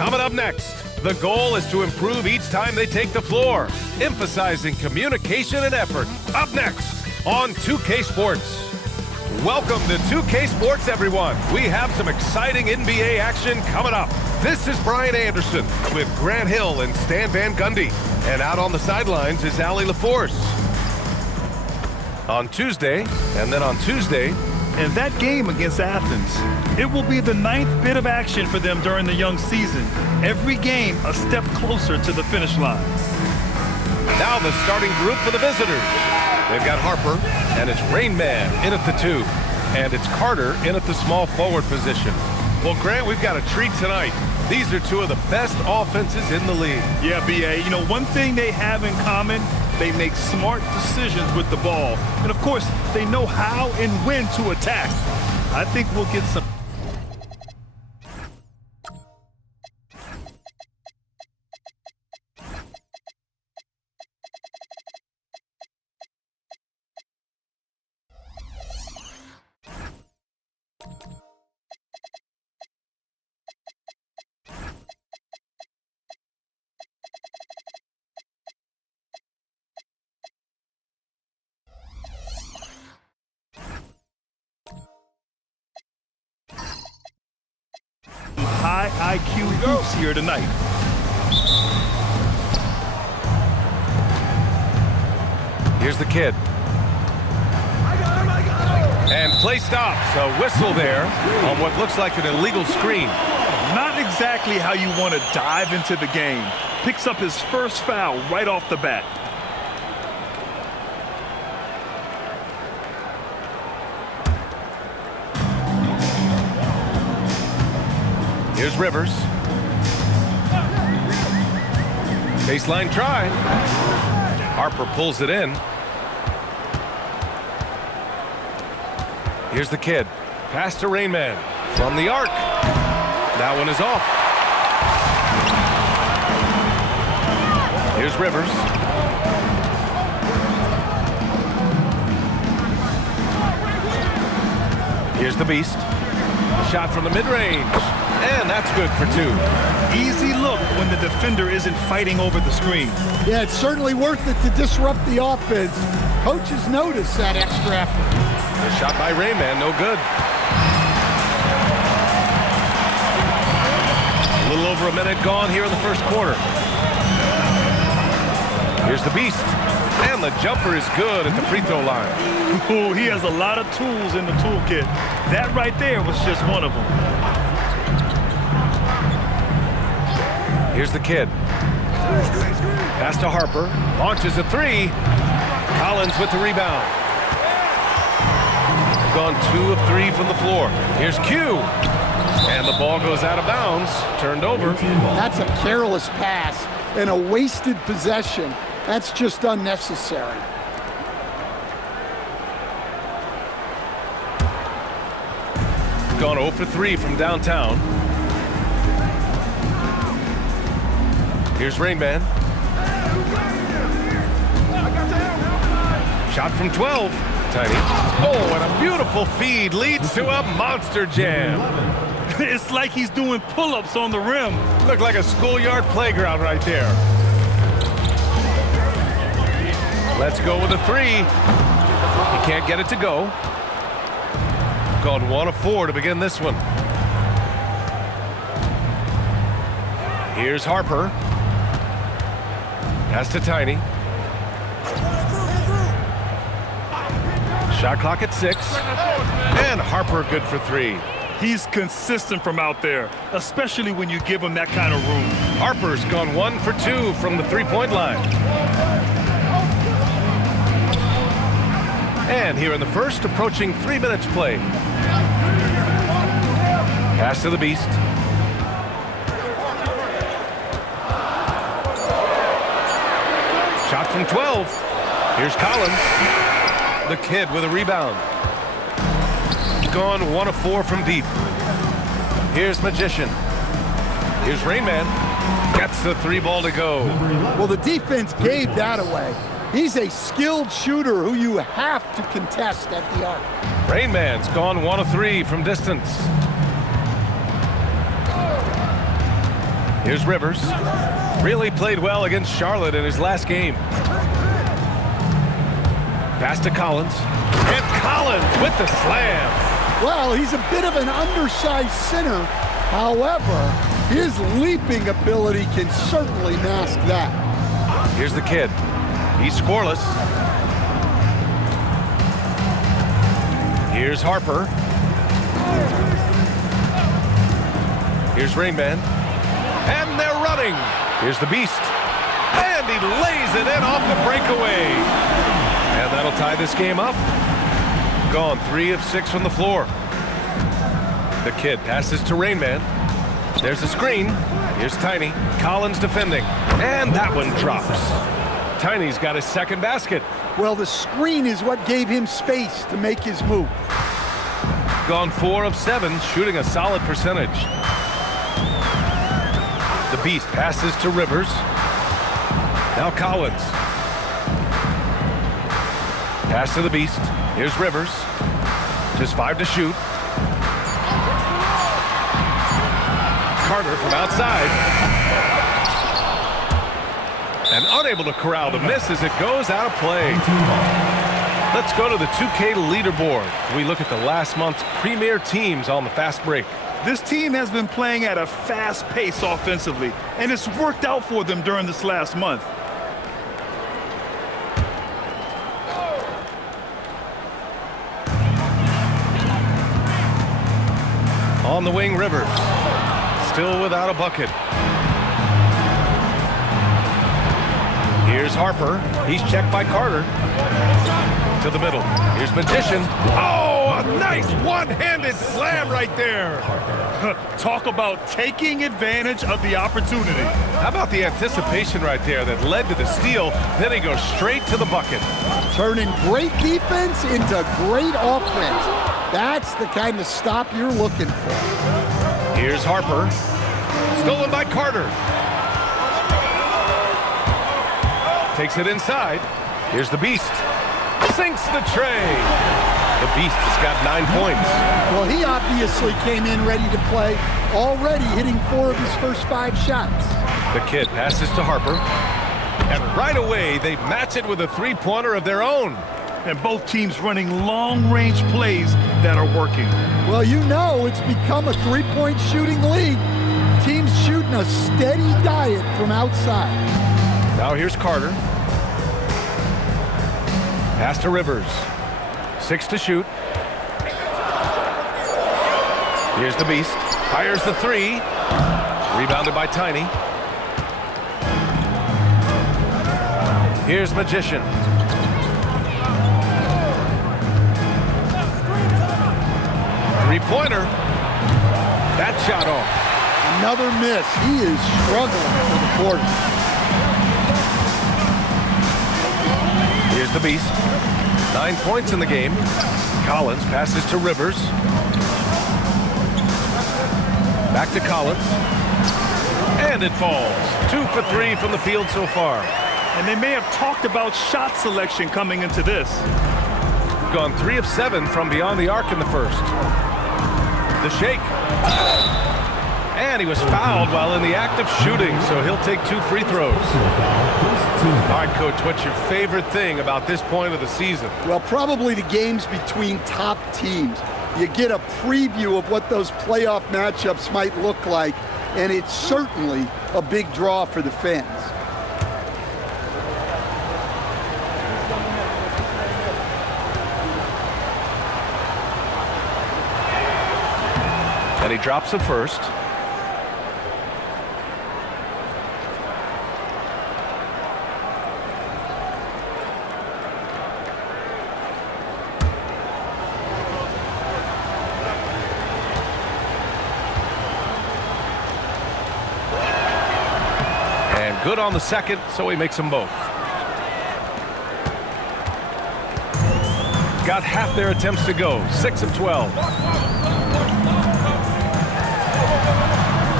Coming up next, the goal is to improve each time they take the floor, emphasizing communication and effort. Up next on 2K Sports. Welcome to 2K Sports, everyone. We have some exciting NBA action coming up. This is Brian Anderson with Grant Hill and Stan Van Gundy. And out on the sidelines is Allie LaForce. On Tuesday, and then on Tuesday, and that game against Athens, it will be the 9th bit of action for them during the young season. Every game a step closer to the finish line. Now the starting group for the visitors. They've got Harper, and it's Rain Man in at the 2. And it's Carter in at the small forward position. Well, Grant, we've got a treat tonight. These are two of the best offenses in the league. Yeah, BA. You know, one thing they have in common, they make smart decisions with the ball. And, of course, they know how and when to attack. I think we'll get some... high IQ hoops here tonight. Here's the kid. And play stops. A whistle there on what looks like an illegal screen. Not exactly how you want to dive into the game. Picks up his first foul right off the bat. Here's Rivers. Baseline try. Harper pulls it in. Here's the kid. Pass to Rain Man from the arc. That one is off. Here's Rivers. Here's the Beast. A shot from the mid-range. And that's good for 2. Easy look when the defender isn't fighting over the screen. Yeah, it's certainly worth it to disrupt the offense. Coaches notice that extra effort. The shot by Rain Man, no good. A little over a minute gone here in the first quarter. Here's the Beast. And the jumper is good at the free throw line. Ooh, he has a lot of tools in the toolkit. That right there was just one of them. Here's the kid. Pass to Harper. Launches a 3. Collins with the rebound. Gone 2 of 3 from the floor. Here's Q. And the ball goes out of bounds. Turned over. That's a careless pass and a wasted possession. That's just unnecessary. Gone 0 for 3 from downtown. Here's Rain Man. Shot from 12. Tiny. Oh, and a beautiful feed leads to a monster jam. It's like he's doing pull-ups on the rim. Looked like a schoolyard playground right there. Let's go with a 3. He can't get it to go. Gone 1 of 4 to begin this one. Here's Harper. Pass to Tiny. Shot clock at 6. And Harper good for 3. He's consistent from out there, especially when you give him that kind of room. Harper's gone 1 for 2 from the three-point line. And here in the first, approaching 3 minutes play. Pass to the Beast. Shot from 12. Here's Collins. The kid with a rebound. Gone 1 of 4 from deep. Here's Magician. Here's Rain Man. Gets the 3 ball to go. Well, the defense gave that away. He's a skilled shooter who you have to contest at the arc. Rain Man's gone 1 of 3 from distance. Here's Rivers. Really played well against Charlotte in his last game. Pass to Collins. And Collins with the slam. Well, he's a bit of an undersized center. However, his leaping ability can certainly mask that. Here's the kid. He's scoreless. Here's Harper. Here's Rain Man. And they're running. Here's the Beast. And he lays it in off the breakaway. And that'll tie this game up. Gone 3 of 6 from the floor. The kid passes to Rain Man. There's a screen. Here's Tiny. Collins defending. And that one drops. Tiny's got his second basket. Well, the screen is what gave him space to make his move. Gone 4 of 7, shooting a solid percentage. The Beast passes to Rivers. Now Collins. Pass to the Beast. Here's Rivers. Just 5 to shoot. Carter from outside. And unable to corral the miss as it goes out of play. Let's go to the 2K leaderboard. We look at the last month's premier teams on the fast break. This team has been playing at a fast pace offensively, and it's worked out for them during this last month. On the wing, Rivers. Still without a bucket. Here's Harper. He's checked by Carter. To the middle. Here's Magician. Oh, a nice one-handed slam right there. Talk about taking advantage of the opportunity. How about the anticipation right there that led to the steal? Then he goes straight to the bucket. Turning great defense into great offense. That's the kind of stop you're looking for. Here's Harper. Stolen by Carter. Takes it inside. Here's the Beast. Sinks the tray. The Beast has got 9 points. Well, he obviously came in ready to play, already hitting 4 of his first 5 shots. The kid passes to Harper. And right away, they match it with a three-pointer of their own. And both teams running long-range plays that are working. Well, you know it's become a three-point shooting league. Teams shooting a steady diet from outside. Now here's Carter. Pass to Rivers. 6 to shoot. Here's the Beast. Fires the 3. Rebounded by Tiny. Here's Magician. Three-pointer. That shot off. Another miss. He is struggling for the quarter. Here's the Beast. 9 points in the game. Collins passes to Rivers. Back to Collins. And it falls. 2 for 3 from the field so far. And they may have talked about shot selection coming into this. Gone 3 of 7 from beyond the arc in the first. The shake. And he was fouled while in the act of shooting, so he'll take 2 free throws. All right, Coach, what's your favorite thing about this point of the season? Well, probably the games between top teams. You get a preview of what those playoff matchups might look like, and it's certainly a big draw for the fans. And he drops it first. And good on the second, so he makes them both. Got half their attempts to go, 6 of 12.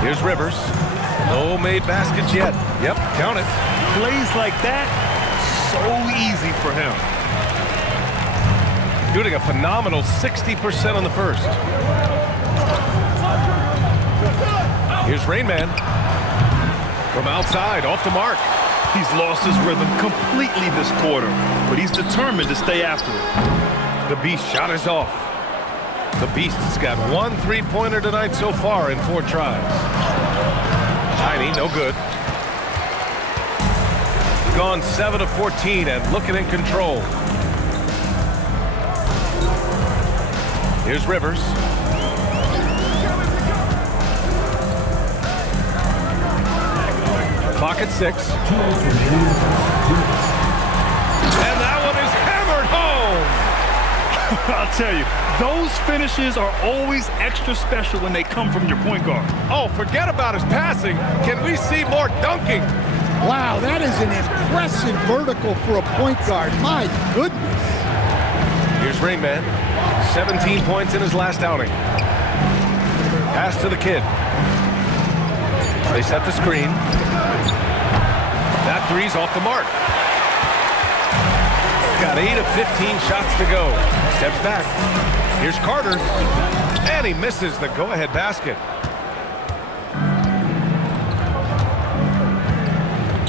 Here's Rivers. No made baskets yet. Yep, count it. Plays like that, so easy for him. Shooting a phenomenal 60% on the first. Here's Rain Man. From outside, off the mark. He's lost his rhythm completely this quarter, but he's determined to stay after it. The Beast shot is off. The Beast's got 1 3-pointer tonight so far in 4 tries. Tiny, no good. Gone 7 of 14 and looking in control. Here's Rivers. Clock at 6. And that one is hammered home. I'll tell you, those finishes are always extra special when they come from your point guard. Oh, forget about his passing. Can we see more dunking? Wow, that is an impressive vertical for a point guard. My goodness. Here's Rainman. 17 points in his last outing. Pass to the kid. They set the screen. That three's off the mark. Got 8 of 15 shots to go. Steps back. Here's Carter. And he misses the go-ahead basket.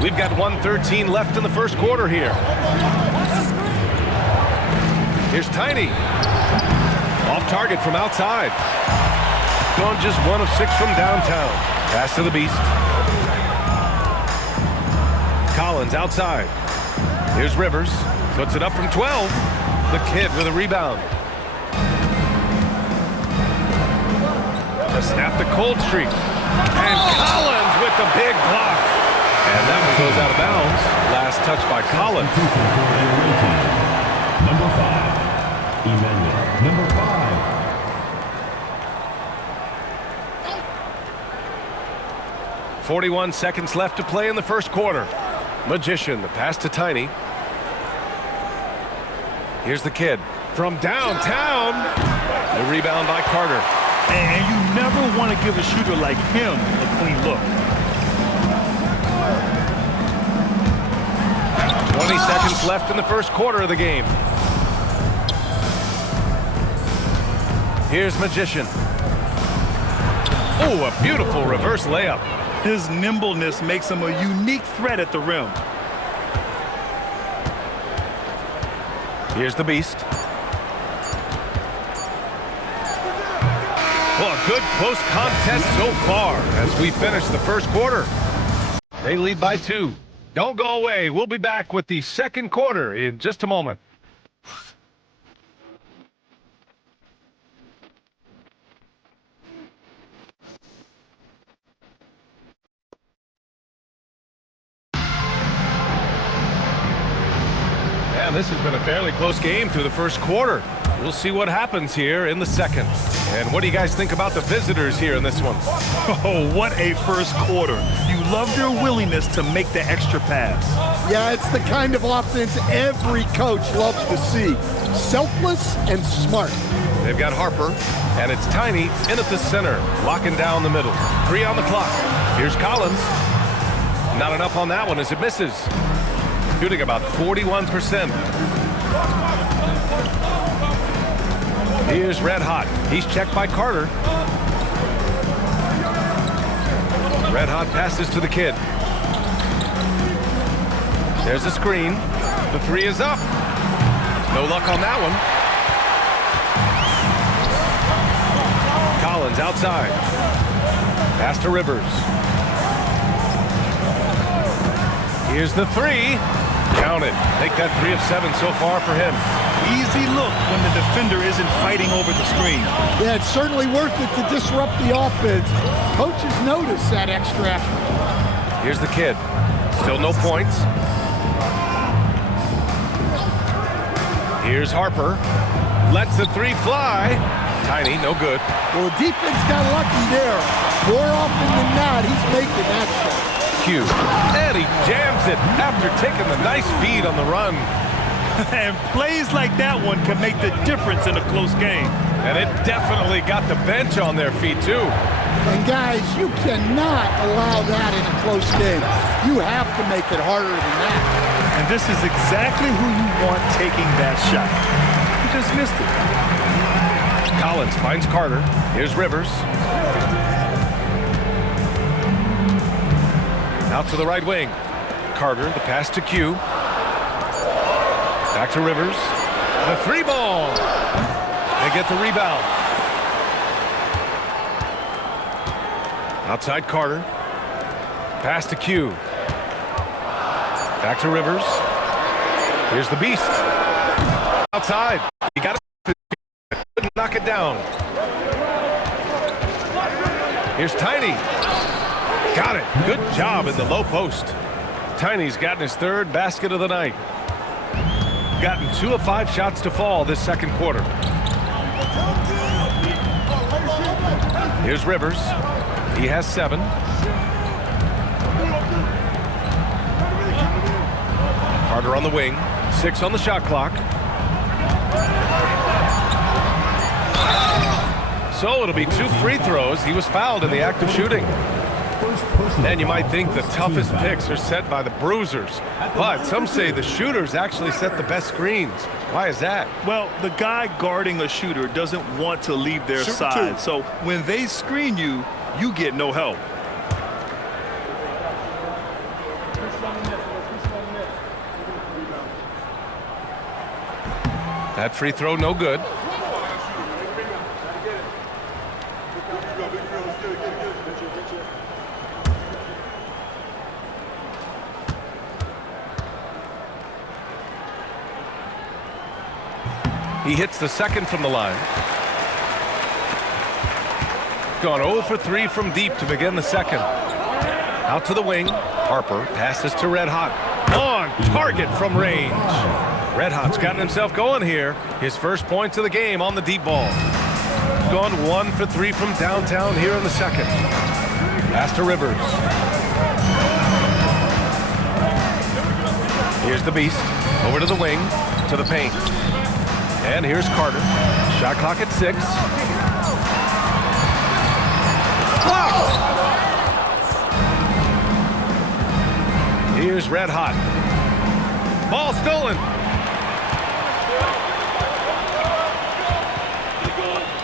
We've got 1:13 left in the first quarter here. Here's Tiny. Off target from outside. Gone just 1 of 6 from downtown. Pass to the Beast. Collins outside. Here's Rivers. Puts it up from 12. The kid with a rebound. To snap the cold streak. And Collins with the big block. And that one goes out of bounds. Last touch by Collins. Number 5. Emmanuel. Number 5. .41 seconds left to play in the first quarter. Magician, the pass to Tiny. Here's the kid from downtown. The rebound by Carter. And you never want to give a shooter like him a clean look. 20 seconds left in the first quarter of the game. Here's Magician. Oh, a beautiful reverse layup. His nimbleness makes him a unique threat at the rim. Here's the Beast. Well, a good close contest so far as we finish the first quarter. They lead by 2. Don't go away. We'll be back with the second quarter in just a moment. And this has been a fairly close game through the first quarter. We'll see what happens here in the second. And what do you guys think about the visitors here in this one? Oh, what a first quarter. You love their willingness to make the extra pass. Yeah, it's the kind of offense every coach loves to see. Selfless and smart. They've got Harper, and it's Tiny in at the center, locking down the middle. 3 on the clock. Here's Collins. Not enough on that one as it misses. Shooting about 41%. Here's Red Hot. He's checked by Carter. Red Hot passes to the kid. There's a screen. The 3 is up. No luck on that one. Collins outside. Pass to Rivers. Here's the 3. Count it. Make that 3 of 7 so far for him. Easy look when the defender isn't fighting over the screen. Yeah, it's certainly worth it to disrupt the offense. Coaches notice that extra effort. Here's the kid. Still no points. Here's Harper. Lets the 3 fly. Tiny, no good. Well, the defense got lucky there. More often than not, he's making that shot. Q. And he jams it after taking the nice feed on the run. And plays like that one can make the difference in a close game. And it definitely got the bench on their feet, too. And guys, you cannot allow that in a close game. You have to make it harder than that. And this is exactly who you want taking that shot. He just missed it. Collins finds Carter. Here's Rivers. Out to the right wing. Carter, the pass to Q. Back to Rivers. The three ball. They get the rebound. Outside Carter. Pass to Q. Back to Rivers. Here's the beast. Outside. You got to knock it down. Here's Tiny. Got it. Good job in the low post. Tiny's gotten his third basket of the night. Gotten 2 of 5 shots to fall this second quarter. Here's Rivers. He has 7. Carter on the wing. 6 on the shot clock. So it'll be 2 free throws. He was fouled in the act of shooting. And you might think the toughest picks are set by the bruisers, but some say the shooters actually set the best screens. Why is that? Well, the guy guarding a shooter doesn't want to leave their side. So when they screen you, you get no help. That free throw no good. He hits the second from the line. Gone 0 for 3 from deep to begin the second. Out to the wing. Harper passes to Red Hot. On target from range. Red Hot's gotten himself going here. His first points of the game on the deep ball. Gone 1 for 3 from downtown here in the second. Pass to Rivers. Here's the beast. Over to the wing. To the paint. And here's Carter. Shot clock at 6. Blocked! Here's Red Hot. Ball stolen.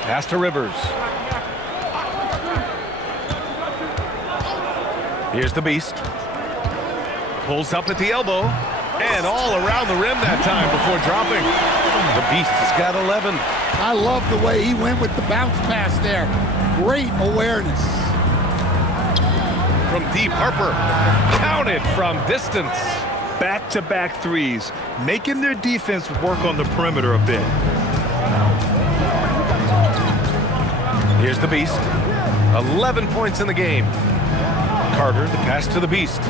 Pass to Rivers. Here's the beast. Pulls up at the elbow. And all around the rim that time before dropping. The beast has got 11. I love the way he went with the bounce pass there. Great awareness. From deep, Harper counted from distance. Back-to-back threes, making their defense work on the perimeter a bit. Here's the beast. 11 points in the game. Carter, the pass to the beast.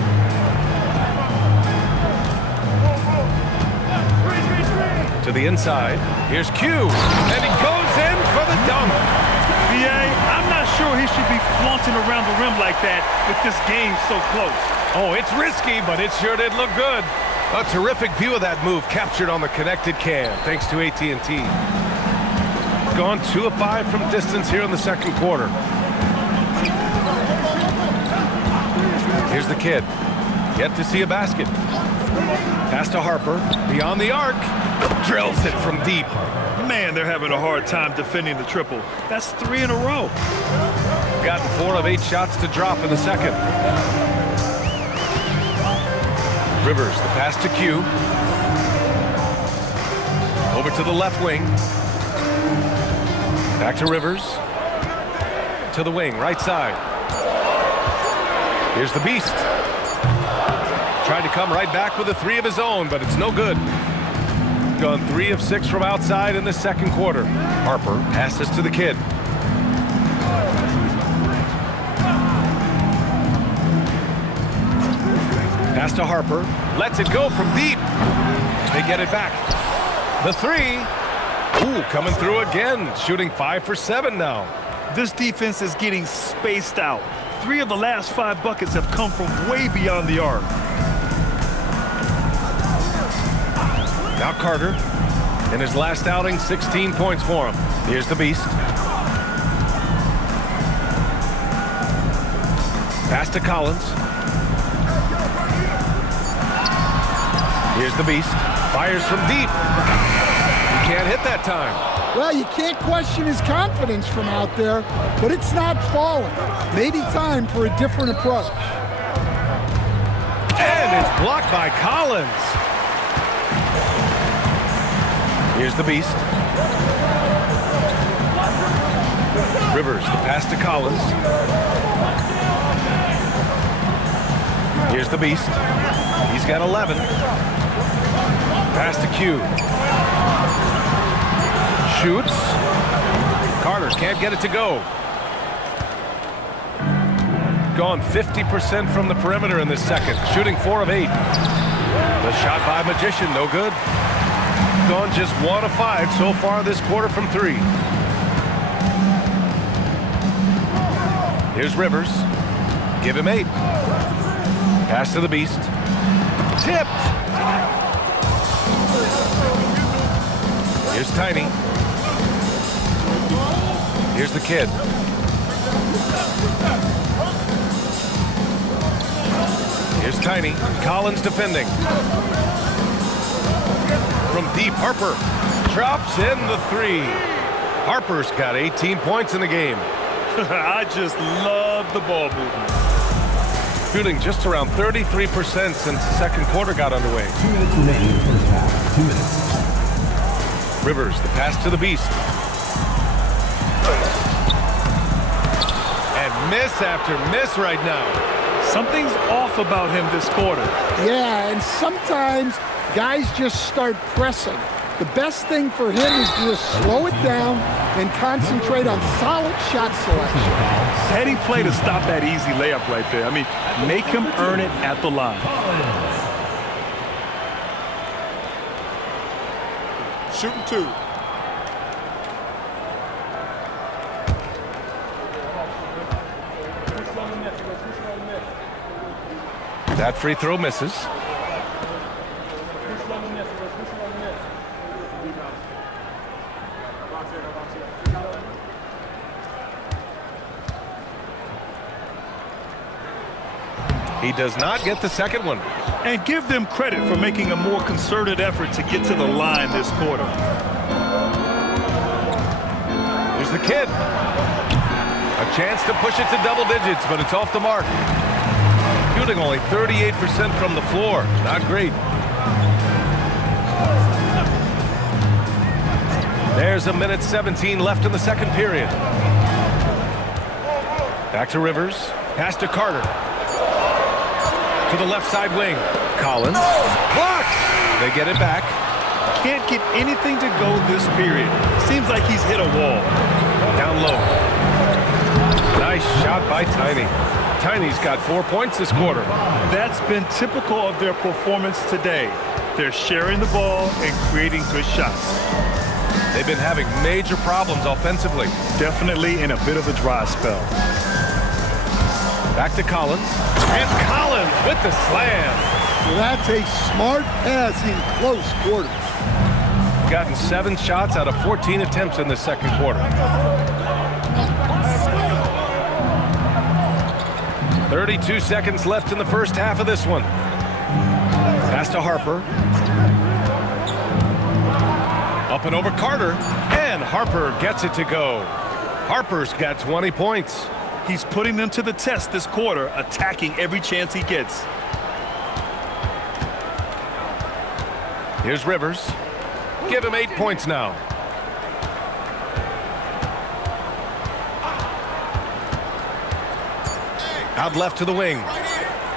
To the inside. Here's Q. And he goes in for the dunk. BA, I'm not sure he should be flaunting around the rim like that with this game so close. Oh, it's risky, but it sure did look good. A terrific view of that move captured on the connected cam, thanks to AT&T. Gone 2 of 5 from distance here in the second quarter. Here's the kid. Yet to see a basket. Pass to Harper. Beyond the arc. Drills it from deep. Man, they're having a hard time defending the triple. That's 3 in a row. Gotten 4 of 8 shots to drop in the second. Rivers, the pass to Q. Over to the left wing. Back to Rivers. To the wing, right side. Here's the beast. Tried to come right back with a 3 of his own, but it's no good. Gone 3 of 6 from outside in the second quarter. Harper passes to the kid. Pass to Harper. Lets it go from deep. They get it back. The 3. Ooh, coming through again. Shooting 5 for 7 now. This defense is getting spaced out. 3 of the last 5 buckets have come from way beyond the arc. Now Carter, in his last outing, 16 points for him. Here's the beast. Pass to Collins. Here's the beast. Fires from deep. He can't hit that time. Well, you can't question his confidence from out there, but it's not falling. Maybe time for a different approach. Blocked by Collins. Here's the beast. Rivers, the pass to Collins. Here's the beast. He's got 11. Pass to Q. Shoots. Carter can't get it to go. Gone 50% from the perimeter in this second. Shooting 4 of 8. The shot by Magician, no good. Gone just 1 of 5 so far this quarter from 3. Here's Rivers. Give him 8. Pass to the beast. Tipped. Here's Tiny. Here's the kid. Here's Tiny. Collins defending. From deep, Harper drops in the 3. Harper's got 18 points in the game. I just love the ball movement. Shooting just around 33% since the second quarter got underway. 2 minutes remaining in the first half. 2 minutes. Rivers, the pass to the beast. And miss after miss right now. Something's off about him this quarter. Yeah, and sometimes guys just start pressing. The best thing for him is to just slow it down and concentrate on solid shot selection. Petty play to stop that easy layup right there. I mean, make him earn it at the line. Shooting 2. That free throw misses. He does not get the second one. And give them credit for making a more concerted effort to get to the line this quarter. Here's the kid. A chance to push it to double digits, but it's off the mark. Shooting only 38% from the floor. Not great. There's a minute 17 left in the second period. Back to Rivers. Pass to Carter. To the left side wing. Collins. Blocked. They get it back. Can't get anything to go this period. Seems like he's hit a wall. Down low. Nice shot by Tiny. Tiny's got 4 points this quarter. That's been typical of their performance today. They're sharing the ball and creating good shots. They've been having major problems offensively. Definitely in a bit of a dry spell. Back to Collins. And Collins with the slam. Well, that's a smart pass in close quarters. Gotten 7 shots out of 14 attempts in the second quarter. 32 seconds left in the first half of this one. Pass to Harper. Up and over Carter. And Harper gets it to go. Harper's got 20 points. He's putting them to the test this quarter, attacking every chance he gets. Here's Rivers. Give him 8 points now. Out left to the wing.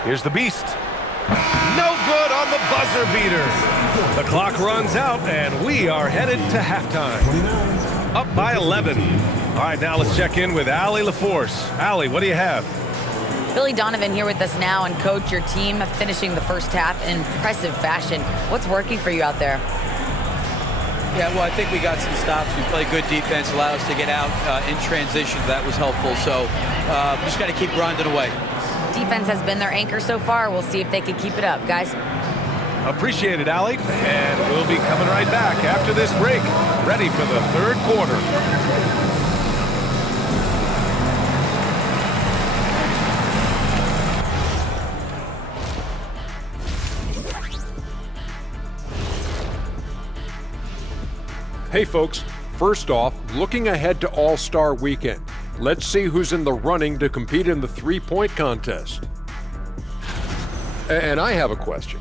Here's the beast. No good on the buzzer beater. The clock runs out, and we are headed to halftime. Up by 11. All right, now let's check in with Allie LaForce. Allie, what do you have? Billy Donovan here with us now, and coach, your team finishing the first half in impressive fashion. What's working for you out there? Yeah, well, I think we got some stops. We played good defense, allowed us to get out in transition. That was helpful. So just got to keep grinding away. Defense has been their anchor so far. We'll see if they can keep it up, guys. Appreciate it, Allie. And we'll be coming right back after this break, ready for the third quarter. Hey folks, first off, looking ahead to All-Star Weekend. Let's see who's in the running to compete in the three-point contest. And I have a question.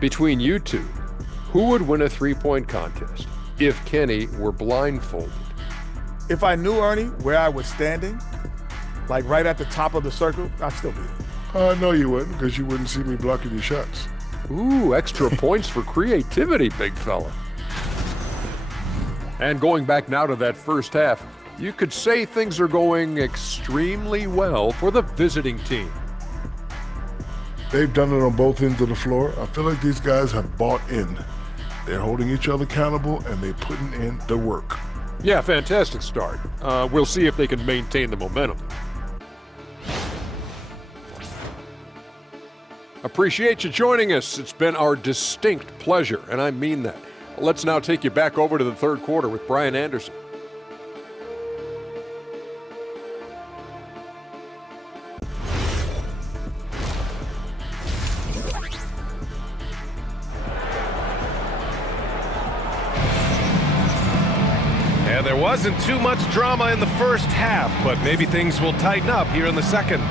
Between you two, who would win a three-point contest if Kenny were blindfolded? If I knew, Ernie, where I was standing, like right at the top of the circle, I'd still be there. No, you wouldn't, because you wouldn't see me blocking your shots. Ooh, extra points for creativity, big fella. And going back now to that first half, you could say things are going extremely well for the visiting team. They've done it on both ends of the floor. I feel like these guys have bought in. They're holding each other accountable, and they're putting in the work. Yeah, fantastic start. We'll see if they can maintain the momentum. Appreciate you joining us. It's been our distinct pleasure, and I mean that. Let's now take you back over to the third quarter with Brian Anderson. And there wasn't too much drama in the first half, but maybe things will tighten up here in the second.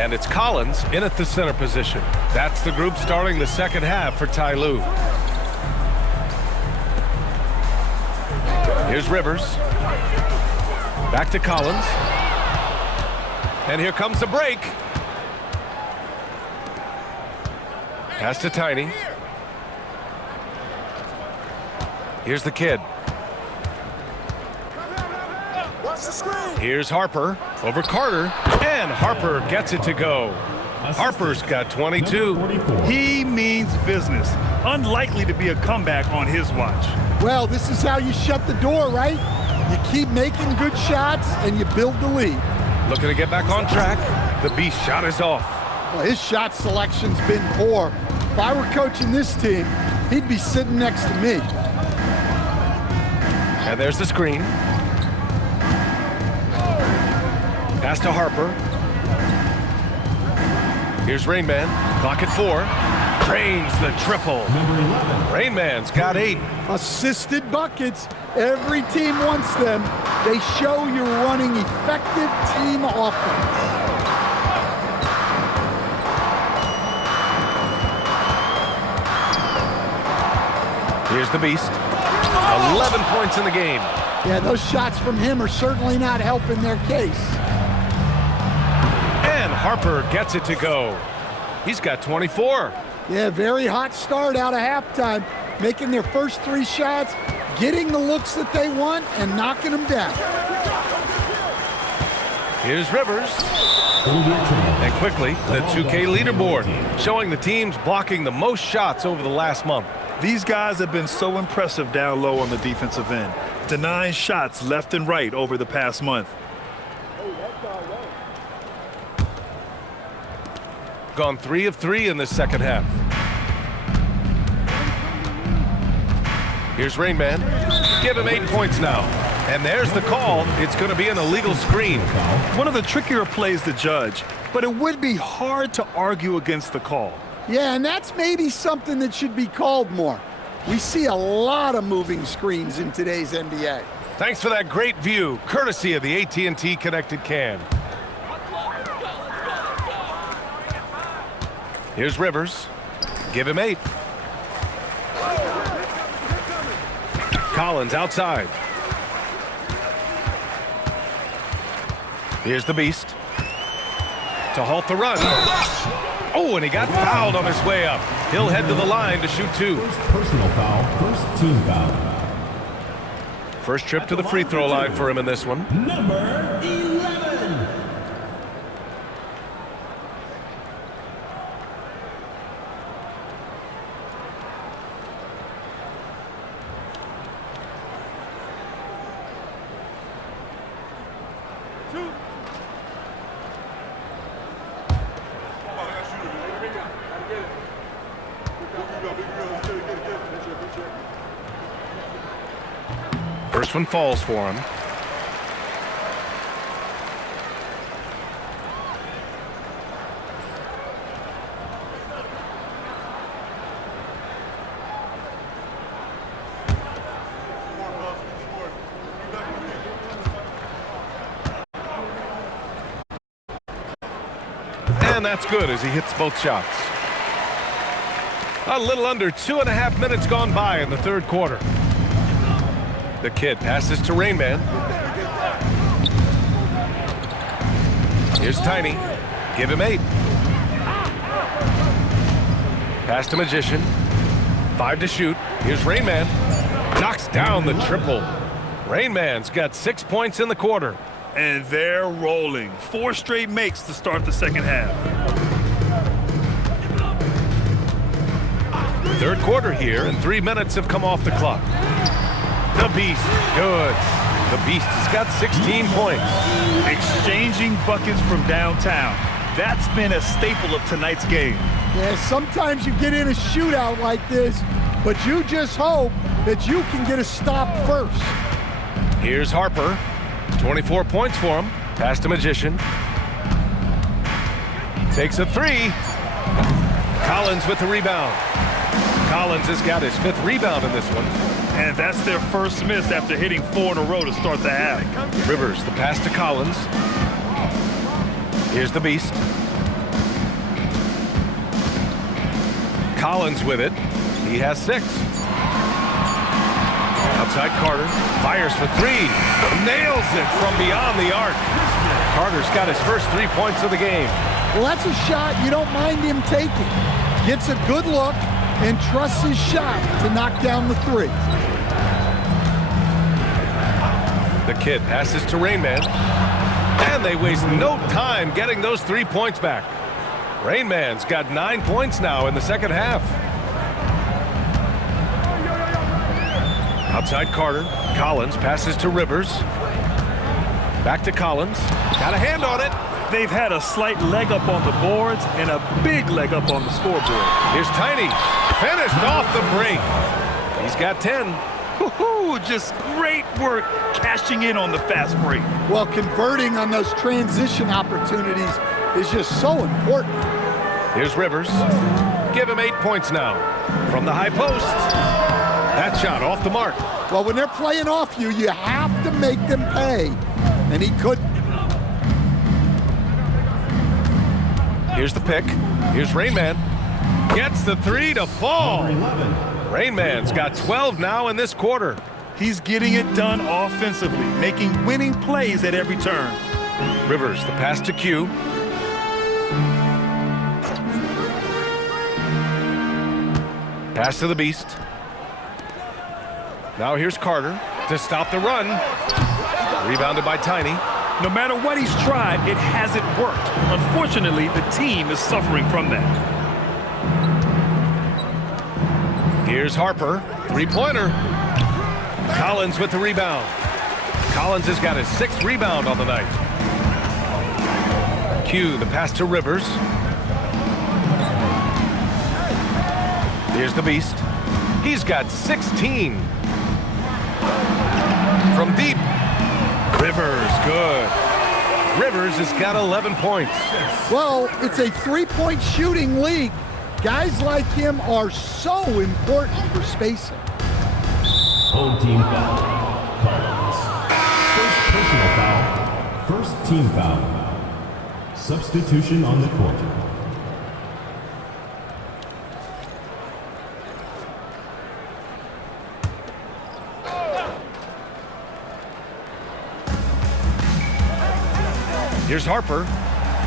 And it's Collins in at the center position. That's the group starting the second half for Ty Lue. Here's Rivers. Back to Collins. And here comes the break. Pass to Tiny. Here's the kid. Here's Harper over Carter, and Harper gets it to go. Harper's got 22. He means business. Unlikely to be a comeback on his watch. Well, this is how you shut the door, right? You keep making good shots, and you build the lead. Looking to get back on track. The Beast shot is off. Well, his shot selection's been poor. If I were coaching this team, he'd be sitting next to me. And there's the screen. Pass to Harper. Here's Rain Man. Clock at 4. Cranes the triple. Rain Man's got 8. Assisted buckets. Every team wants them. They show you're running effective team offense. Here's the Beast. 11 points in the game. Yeah, those shots from him are certainly not helping their case. And Harper gets it to go. He's got 24. Yeah, very hot start out of halftime. Making their first 3 shots, getting the looks that they want, and knocking them down. Here's Rivers. And quickly, the 2K leaderboard, showing the teams blocking the most shots over the last month. These guys have been so impressive down low on the defensive end, denying shots left and right over the past month. Gone 3 of 3 in the second half. Here's Rain Man. Give him 8 points now. And there's the call. It's going to be an illegal screen. One of the trickier plays to judge, but it would be hard to argue against the call. Yeah, and that's maybe something that should be called more. We see a lot of moving screens in today's NBA. Thanks for that great view, courtesy of the AT&T Connected Can. Here's Rivers. Give him 8. Collins outside. Here's the Beast. To halt the run. Oh, and he got fouled on his way up. He'll head to the line to shoot 2. Personal foul, first team foul. First trip to the free throw line for him in this one. Number 11. First one falls for him. And that's good as he hits both shots. A little under 2.5 minutes gone by in the third quarter. The kid passes to Rain Man. Here's Tiny. Give him 8. Pass to Magician. 5 to shoot. Here's Rain Man. Knocks down the triple. Rain Man's got 6 points in the quarter. And they're rolling. 4 straight makes to start the second half. Third quarter here, and 3 minutes have come off the clock. The Beast, good. The Beast has got 16 points. Exchanging buckets from downtown. That's been a staple of tonight's game. Yeah, sometimes you get in a shootout like this, but you just hope that you can get a stop first. Here's Harper. 24 points for him. Pass to Magician. Takes a 3. Collins with the rebound. Collins has got his 5th rebound in this one. And that's their first miss after hitting 4 in a row to start the half. Rivers, the pass to Collins. Here's the Beast. Collins with it. He has 6. Outside Carter. Fires for 3. Nails it from beyond the arc. Carter's got his first 3 points of the game. Well, that's a shot you don't mind him taking. Gets a good look and trusts his shot to knock down the 3. The kid passes to Rain Man. And they waste no time getting those 3 points back. Rain Man's got 9 points now in the second half. Outside Carter. Collins passes to Rivers. Back to Collins. Got a hand on it. They've had a slight leg up on the boards and a big leg up on the scoreboard. Here's Tiny. Finished off the break. He's got 10. Woohoo! Just great work cashing in on the fast break. Well, converting on those transition opportunities is just so important. Here's Rivers. Give him 8 points now. From the high post. That shot off the mark. Well, when they're playing off you, you have to make them pay. And he couldn't. Here's the pick. Here's Rain Man. Gets the 3 to fall. Rain Man's got 12 now in this quarter. He's getting it done offensively, making winning plays at every turn. Rivers, the pass to Q. Pass to the Beast. Now here's Carter to stop the run. Rebounded by Tiny. No matter what he's tried, it hasn't worked. Unfortunately, the team is suffering from that. Here's Harper. 3-pointer. Collins with the rebound. Collins has got his 6th rebound on the night. Q, the pass to Rivers. Here's the Beast. He's got 16. From deep. Rivers, good. Rivers has got 11 points. Well, it's a 3-point shooting league. Guys like him are so important for spacing. Home team foul. Collins. First personal foul. First team foul. Substitution on the court. Here's Harper.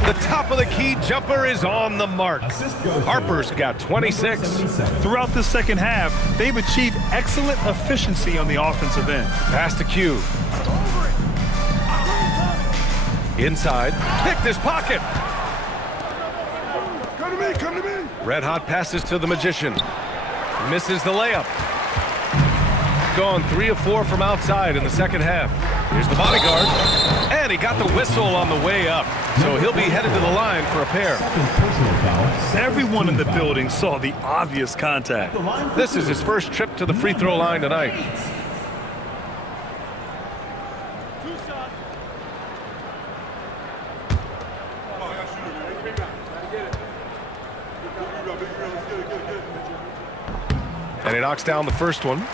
The top of the key jumper is on the mark. Harper's got 26. Throughout the second half, they've achieved excellent efficiency on the offensive end. Pass to Q. Inside. Picked his pocket. Come to me, come to me. Red hot passes to the Magician. Misses the layup. Gone 3 of 4 from outside in the second half. Here's the bodyguard. And he got the whistle on the way up. So he'll be headed to the line for a pair. Everyone in the building saw the obvious contact. This is his first trip to the free throw line tonight. And he knocks down the first one.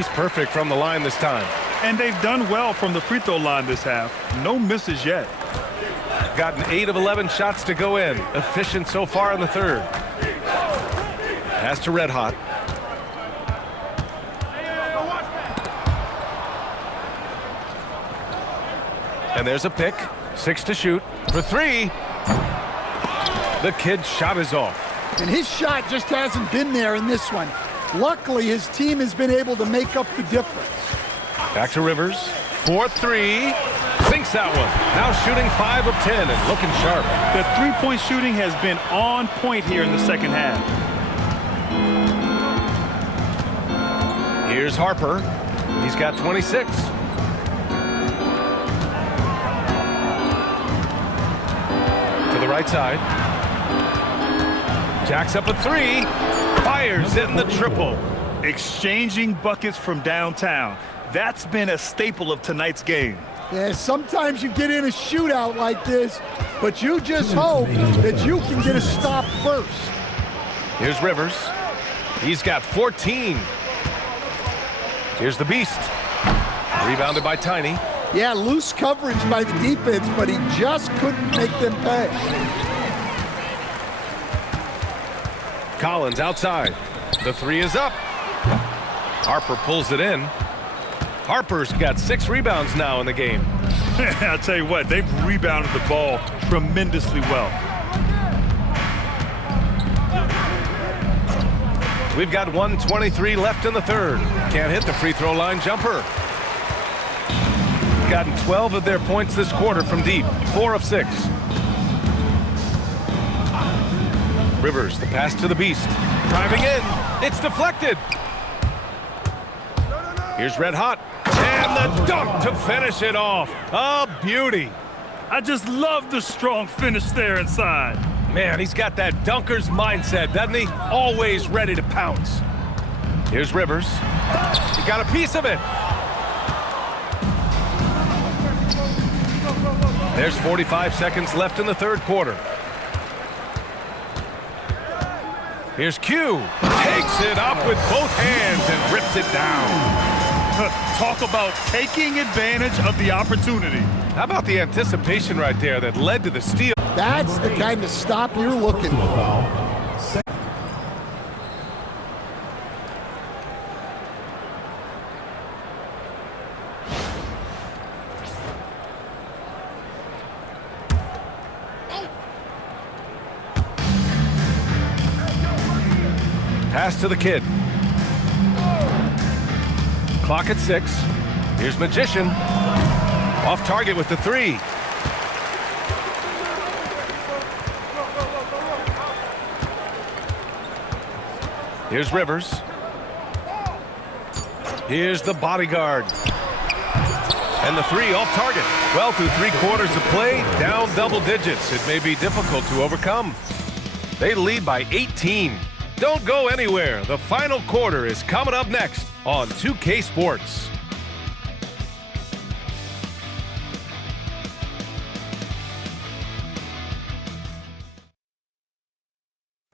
He's perfect from the line this time. And they've done well from the free throw line this half. No misses yet. Gotten 8 of 11 shots to go in. Efficient so far in the third. Pass to Red Hot. And there's a pick. 6 to shoot. For 3. The kid's shot is off. And his shot just hasn't been there in this one. Luckily, his team has been able to make up the difference. Back to Rivers. 4-3. Sinks that one. Now shooting 5 of 10 and looking sharp. The three-point shooting has been on point here in the second half. Here's Harper. He's got 26. To the right side. Jacks up a 3. Fires in the triple. Exchanging buckets from downtown. That's been a staple of tonight's game. Yeah, sometimes you get in a shootout like this, but you just hope that you can get a stop first. Here's Rivers. He's got 14. Here's the Beast. Rebounded by Tiny. Yeah, loose coverage by the defense, but he just couldn't make them pay. Collins outside. The 3 is up. Harper pulls it in. Harper's got 6 rebounds now in the game. I'll tell you what, they've rebounded the ball tremendously well. We've got 1:23 left in the third. Can't hit the free throw line jumper. Gotten 12 of their points this quarter from deep. 4 of 6. Rivers, the pass to the Beast. Driving in. It's deflected. Here's Red Hot. And the dunk to finish it off. A beauty. I just love the strong finish there inside. Man, he's got that dunker's mindset, doesn't he? Always ready to pounce. Here's Rivers. He got a piece of it. There's 45 seconds left in the third quarter. Here's Q. Takes it up with both hands and rips it down. Talk about taking advantage of the opportunity. How about the anticipation right there that led to the steal? That's the kind of stop you're looking for. Pass to the kid. Clock at 6. Here's Magician. Off target with the 3. Here's Rivers. Here's the bodyguard. And the 3 off target. Well, through 3 quarters of play, down double digits. It may be difficult to overcome. They lead by 18. Don't go anywhere. The final quarter is coming up next on 2K Sports.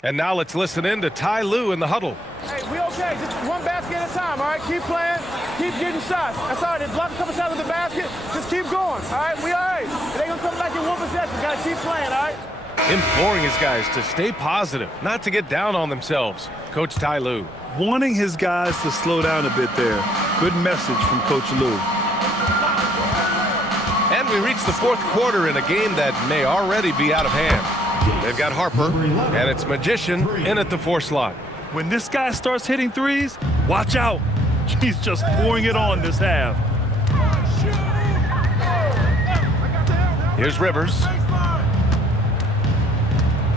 And now let's listen in to Ty Lue in the huddle. Hey, we okay. Just one basket at a time, all right? Keep playing. Keep getting shots. That's all right. They block a couple shots with the basket. Just keep going, all right? We all right. It ain't going to come back in one possession. Got to keep playing, all right? Imploring his guys to stay positive, not to get down on themselves. Coach Ty Lue. Wanting his guys to slow down a bit there. Good message from Coach Lue. And we reach the fourth quarter in a game that may already be out of hand. They've got Harper, and it's Magician in at the 4 slot. When this guy starts hitting threes, watch out. He's just pouring it on this half. Here's Rivers.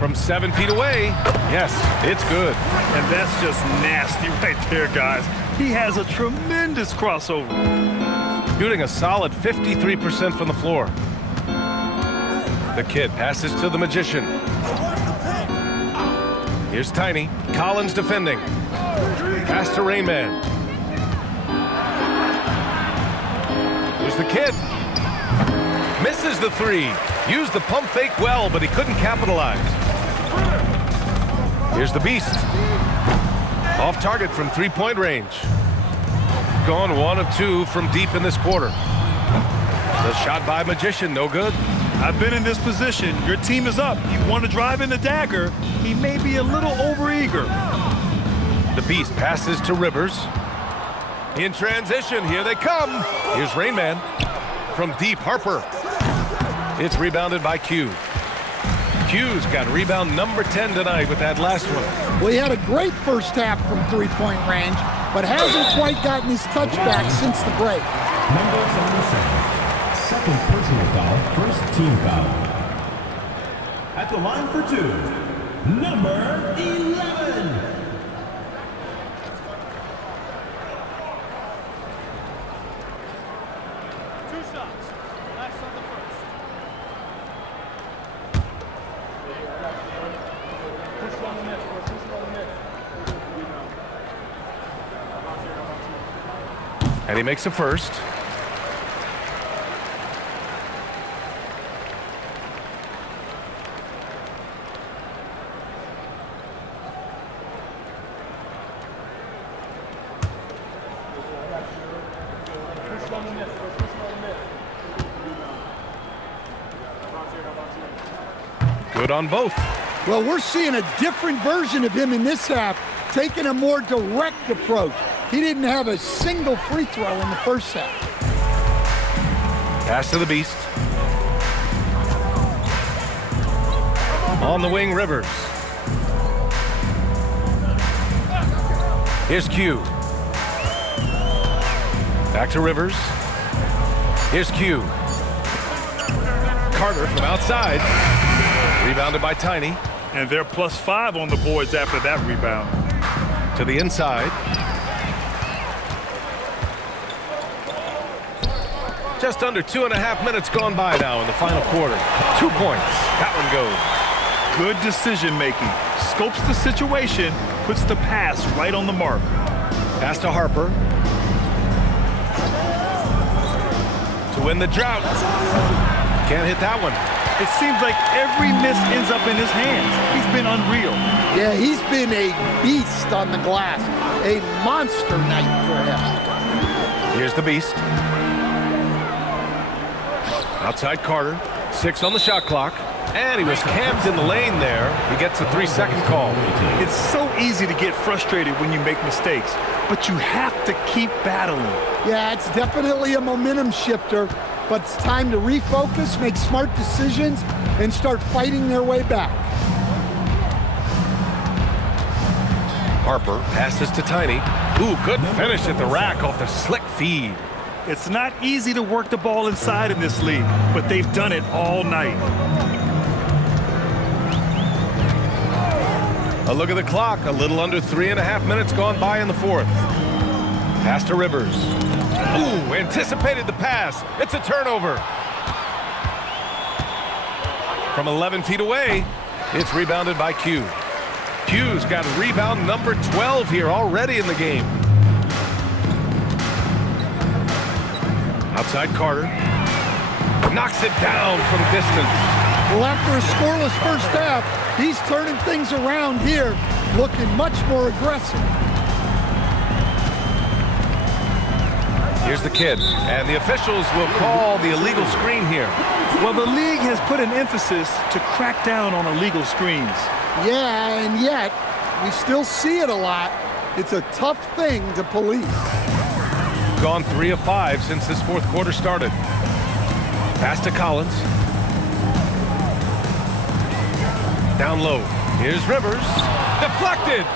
From 7 feet away. Yes, it's good. And that's just nasty right there, guys. He has a tremendous crossover. Shooting a solid 53% from the floor. The kid passes to the Magician. Here's Tiny. Collins defending. Pass to Rain Man. Here's the kid. Misses the 3. Used the pump fake well, but he couldn't capitalize. Here's the Beast. Off target from 3-point range. gone 1 of 2 from deep in this quarter. The shot by Magician, no good. I've been in this position. Your team is up. You want to drive in the dagger. He may be a little overeager. The Beast passes to Rivers. In transition, here they come. Here's Rain Man. From deep, Harper. It's rebounded by Q. Q's got rebound number 10 tonight with that last one. Well, he had a great first half from three-point range, but hasn't quite gotten his touchback since the break. Number 77. Second personal foul, first team foul. At the line for 2, number 11. And he makes a first. Good on both. Well, we're seeing a different version of him in this half, taking a more direct approach. He didn't have a single free throw in the first half. Pass to the Beast. On the wing, Rivers. Here's Q. Back to Rivers. Here's Q. Carter from outside. Rebounded by Tiny. And they're +5 on the boards after that rebound. To the inside. Just under 2.5 minutes gone by now in the final quarter. 2 points. That one goes. Good decision making. Scopes the situation, puts the pass right on the mark. Pass to Harper. To win the drought. Can't hit that one. It seems like every miss ends up in his hands. He's been unreal. Yeah, he's been a beast on the glass. A monster night for him. Here's the Beast. Outside Carter. 6 on the shot clock. And he was camped in the lane there. He gets a 3-second call. It's so easy to get frustrated when you make mistakes, but you have to keep battling. Yeah, it's definitely a momentum shifter, but it's time to refocus, make smart decisions, and start fighting their way back. Harper passes to Tiny. Ooh, good finish at the rack off the slick feed. It's not easy to work the ball inside in this league, but they've done it all night. A look at the clock. A little under 3.5 minutes gone by in the fourth. Pass to Rivers. Ooh, anticipated the pass. It's a turnover. From 11 feet away, it's rebounded by Q. Q's got rebound number 12 here already in the game. Outside Carter. Knocks it down from distance. Well, after a scoreless first half, he's turning things around here, looking much more aggressive. Here's the kid, and the officials will call the illegal screen here. Well, the league has put an emphasis to crack down on illegal screens. Yeah, and yet, we still see it a lot. It's a tough thing to police. Gone 3 of 5 since this fourth quarter started. Pass to Collins. Down low. Here's Rivers. Deflected.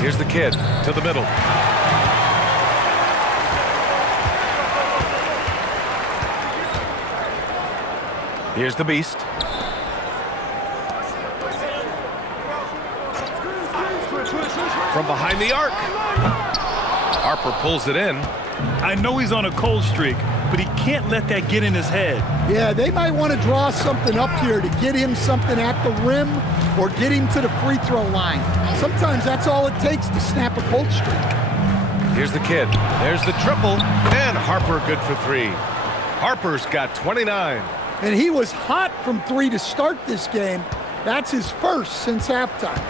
Here's the kid to the middle. Here's the Beast. From behind the arc. Harper pulls it in. I know he's on a cold streak, but he can't let that get in his head. Yeah, they might want to draw something up here to get him something at the rim or get him to the free throw line. Sometimes that's all it takes to snap a cold streak. Here's the kid. There's the triple. And Harper good for 3. Harper's got 29. And he was hot from 3 to start this game. That's his first since halftime.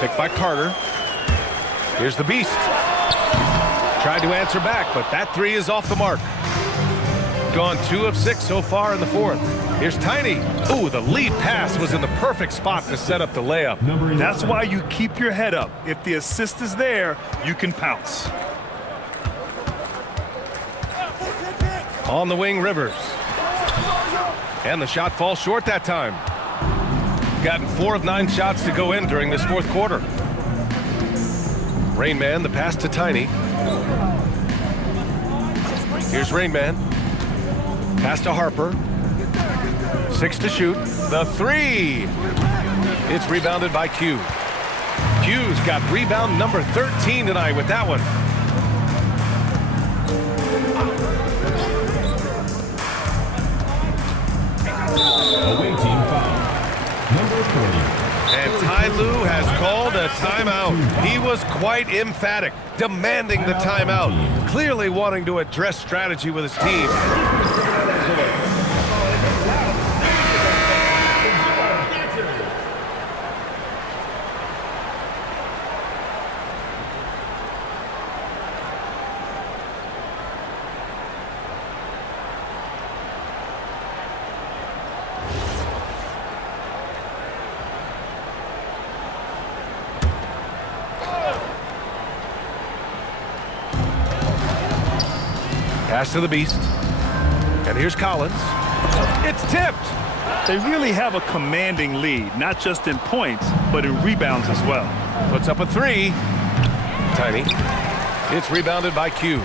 Picked by Carter. Here's the Beast. Tried to answer back, but that three is off the mark. Gone 2 of 6 so far in the fourth. Here's Tiny. Ooh, the lead pass was in the perfect spot to set up the layup. That's why you keep your head up. If the assist is there, you can pounce. On the wing, Rivers. And the shot falls short that time. Gotten 4 of 9 shots to go in during this fourth quarter. Rain Man, the pass to Tiny. Here's Rain Man. Pass to Harper. 6 to shoot. The three. It's rebounded by Q. Q's got rebound number 13 tonight with that one. Away team foul. Number 40. And Ty Lue has called a timeout. He was quite emphatic, demanding the timeout, clearly wanting to address strategy with his team. Pass to the Beast. And here's Collins. It's tipped. They really have a commanding lead, not just in points, but in rebounds as well. Puts up a three. Tiny. It's rebounded by Q.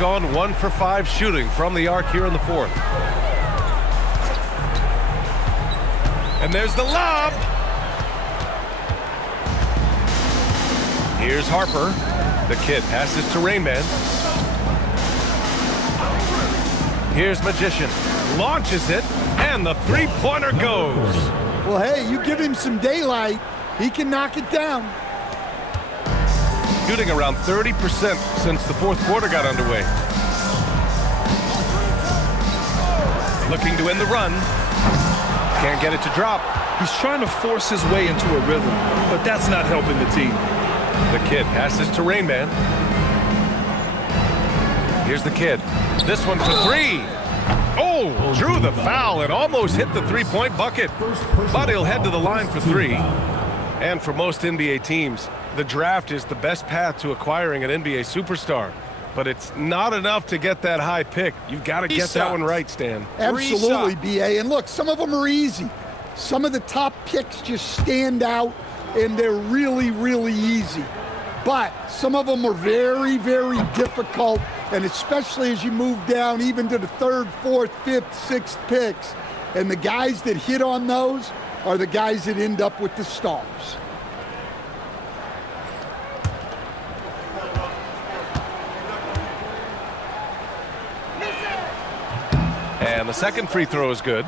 Gone 1 for 5 shooting from the arc here in the fourth. And there's the lob. Here's Harper. The kid passes to Rain Man. Here's Magician. Launches it, and the three-pointer goes. Well, hey, you give him some daylight, he can knock it down. Shooting around 30% since the fourth quarter got underway. Looking to end the run. Can't get it to drop. He's trying to force his way into a rhythm, but that's not helping the team. The kid passes to Rain Man. Here's the kid. This one for three. Oh, drew the foul and almost hit the three-point bucket. But he'll head to the line for 3. And for most NBA teams, the draft is the best path to acquiring an NBA superstar. But it's not enough to get that high pick. You've got to get that one right, Stan. Absolutely, BA. And look, some of them are easy. Some of the top picks just stand out, and they're really, really easy. But some of them are very, very difficult, and especially as you move down even to the 3rd, 4th, 5th, 6th picks. And the guys that hit on those are the guys that end up with the stars. And the second free throw is good.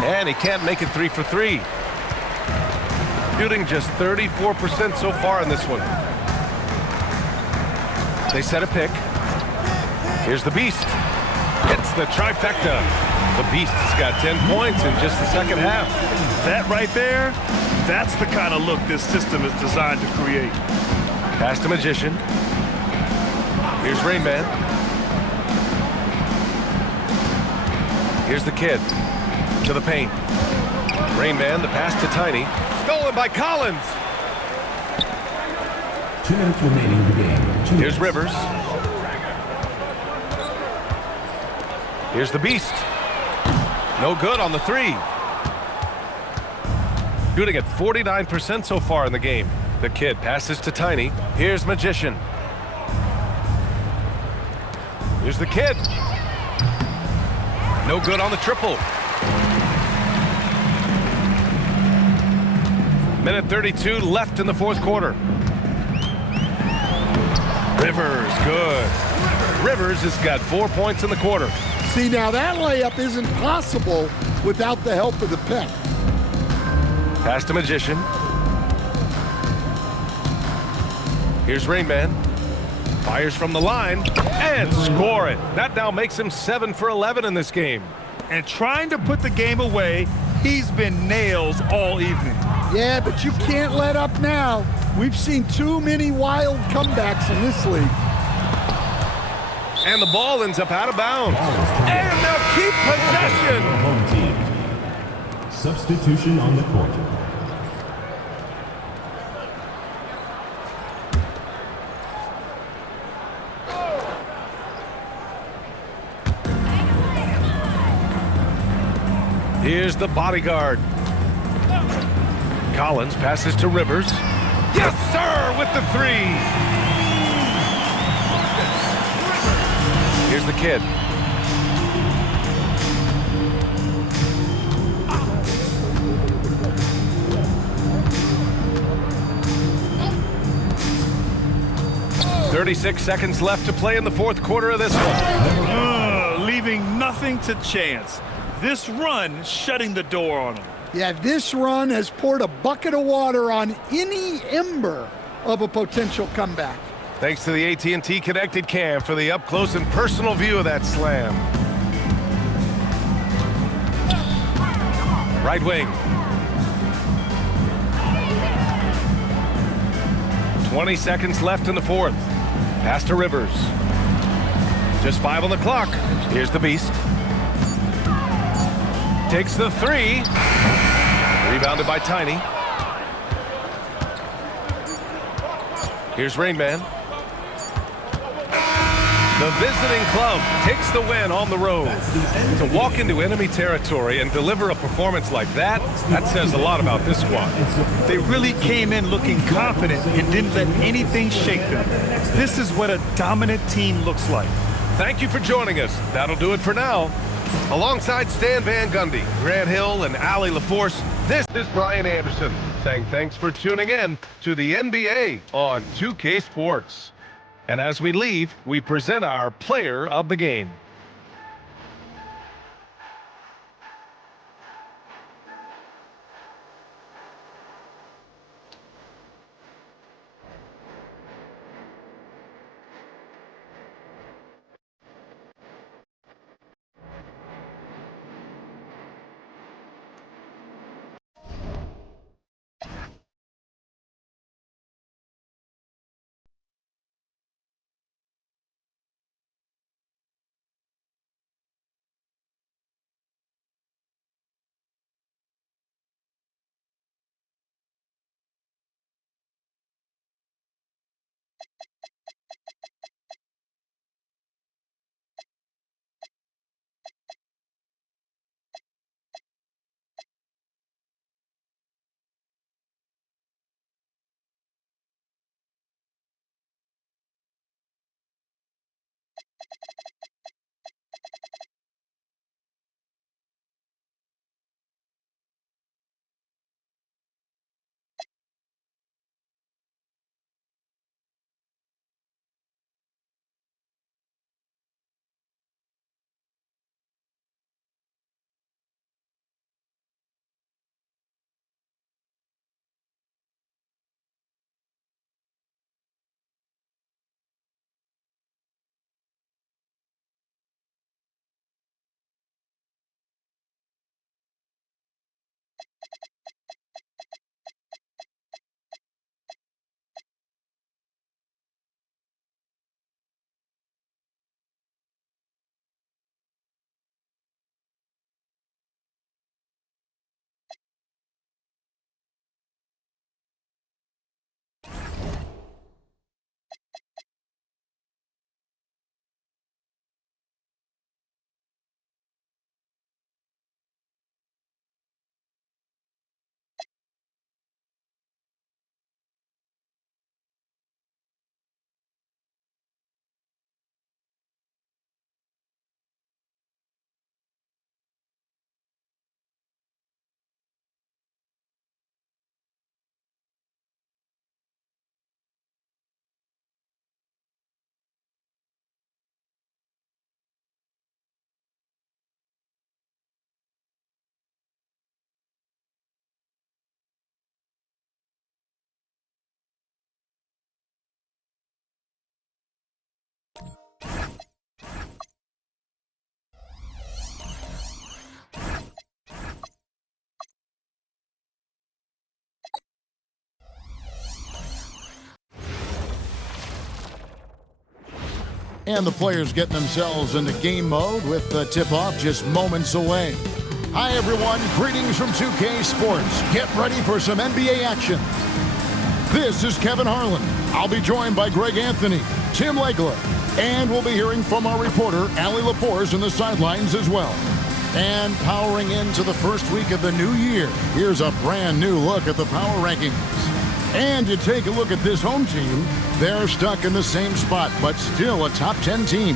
And he can't make it 3 for 3. Shooting just 34% so far in this one. They set a pick. Here's the Beast. It's the trifecta. The Beast has got 10 points in just the second half. That right there, that's the kind of look this system is designed to create. Pass to Magician. Here's Rain Man. Here's the kid. To the paint. Rain Man, the pass to Tiny. Stolen by Collins. 2 minutes remaining in the game. Here's Rivers. Here's the Beast. No good on the 3. Shooting at 49% so far in the game. The kid passes to Tiny. Here's Magician. Here's the kid. No good on the triple. Minute 32 left in the fourth quarter. Rivers, good. Rivers has got 4 points in the quarter. See, now that layup isn't possible without the help of the pick. Pass to Magician. Here's Rain Man. Fires from the line and score it. That now makes him 7 for 11 in this game. And trying to put the game away, he's been nails all evening. Yeah, but you can't let up now. We've seen too many wild comebacks in this league. And the ball ends up out of bounds. And they'll keep possession. Home team. Substitution on the court. Here's the bodyguard. Collins passes to Rivers. Yes, sir, with the three. Here's the kid. "36 seconds left to play in the fourth quarter of this one." Leaving nothing to chance. This run shutting the door on him. Yeah, this run has poured a bucket of water on any ember of a potential comeback. Thanks to the AT&T Connected Cam for the up-close and personal view of that slam. Right wing. 20 seconds left in the fourth. Pass to Rivers. Just 5 on the clock. Here's the Beast. Takes the three. Rebounded by Tiny. Here's Rain Man. The visiting club takes the win on the road. To walk into enemy territory and deliver a performance like that says a lot about this squad. They really came in looking confident and didn't let anything shake them. This is what a dominant team looks like. Thank you for joining us. That'll do it for now. Alongside Stan Van Gundy, Grant Hill, and Allie LaForce, this is Brian Anderson saying thanks for tuning in to the NBA on 2K Sports. And as we leave, we present our player of the game. And the players getting themselves into game mode with the tip-off just moments away. Hi, everyone. Greetings from 2K Sports. Get ready for some NBA action. This is Kevin Harlan. I'll be joined by Greg Anthony, Tim Legler, and we'll be hearing from our reporter, Allie LaForce, in the sidelines as well. And powering into the first week of the new year, here's a brand new look at the power rankings. And you take a look at this home team, they're stuck in the same spot, but still a top 10 team.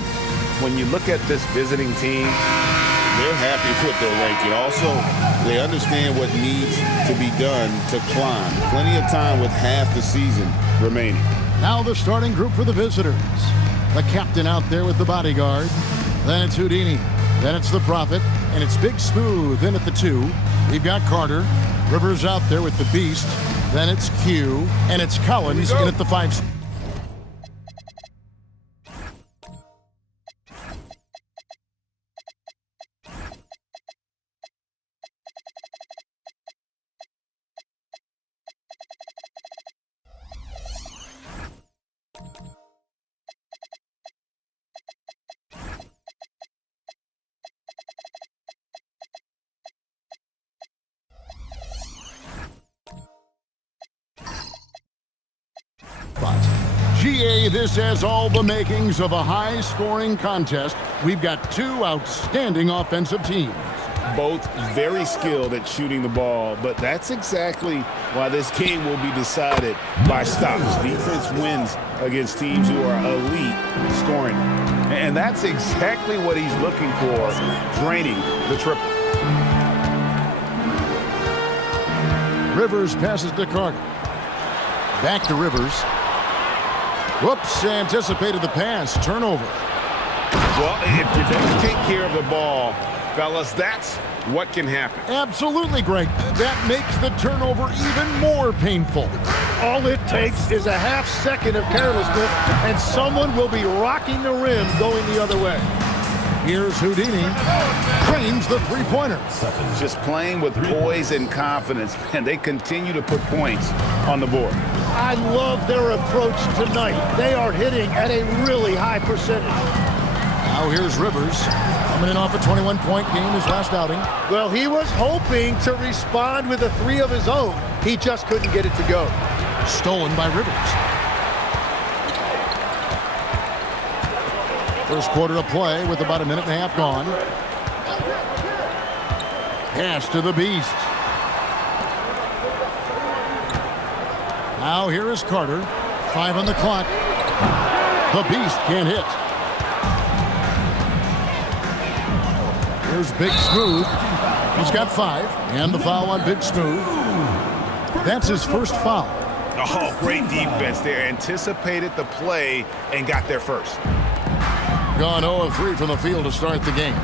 When you look at this visiting team, they're happy with their ranking. Also, they understand what needs to be done to climb. Plenty of time with half the season remaining. Now the starting group for the visitors. The captain out there with the bodyguard. Then it's Houdini. Then it's the Prophet. And it's Big Smooth in at the 2. We've got Carter. Rivers out there with the Beast. Then it's Q. And it's Collins in at the 5. GA, this has all the makings of a high-scoring contest. We've got two outstanding offensive teams. Both very skilled at shooting the ball, but that's exactly why this game will be decided by stops. Defense wins against teams who are elite scoring. And that's exactly what he's looking for, draining the triple. Rivers passes to Carter. Back to Rivers. Whoops, anticipated the pass. Turnover. Well, if you don't take care of the ball, fellas, that's what can happen. Absolutely, Greg. That makes the turnover even more painful. All it takes is a half second of carelessness, and someone will be rocking the rim going the other way. Here's Houdini. Cranes the three-pointer. Just playing with poise and confidence, and they continue to put points on the board. I love their approach tonight. They are hitting at a really high percentage. Now here's Rivers. Coming in off a 21-point game his last outing. Well, he was hoping to respond with a 3 of his own. He just couldn't get it to go. Stolen by Rivers. First quarter of play with about a minute and a half gone. Pass to the Beast. Now here is Carter. 5 on the clock. The Beast can't hit. Here's Big Smooth. He's got 5. And the foul on Big Smooth. That's his first foul. Oh, great defense there. Anticipated the play and got there first. Gone 0 of 3 from the field to start the game.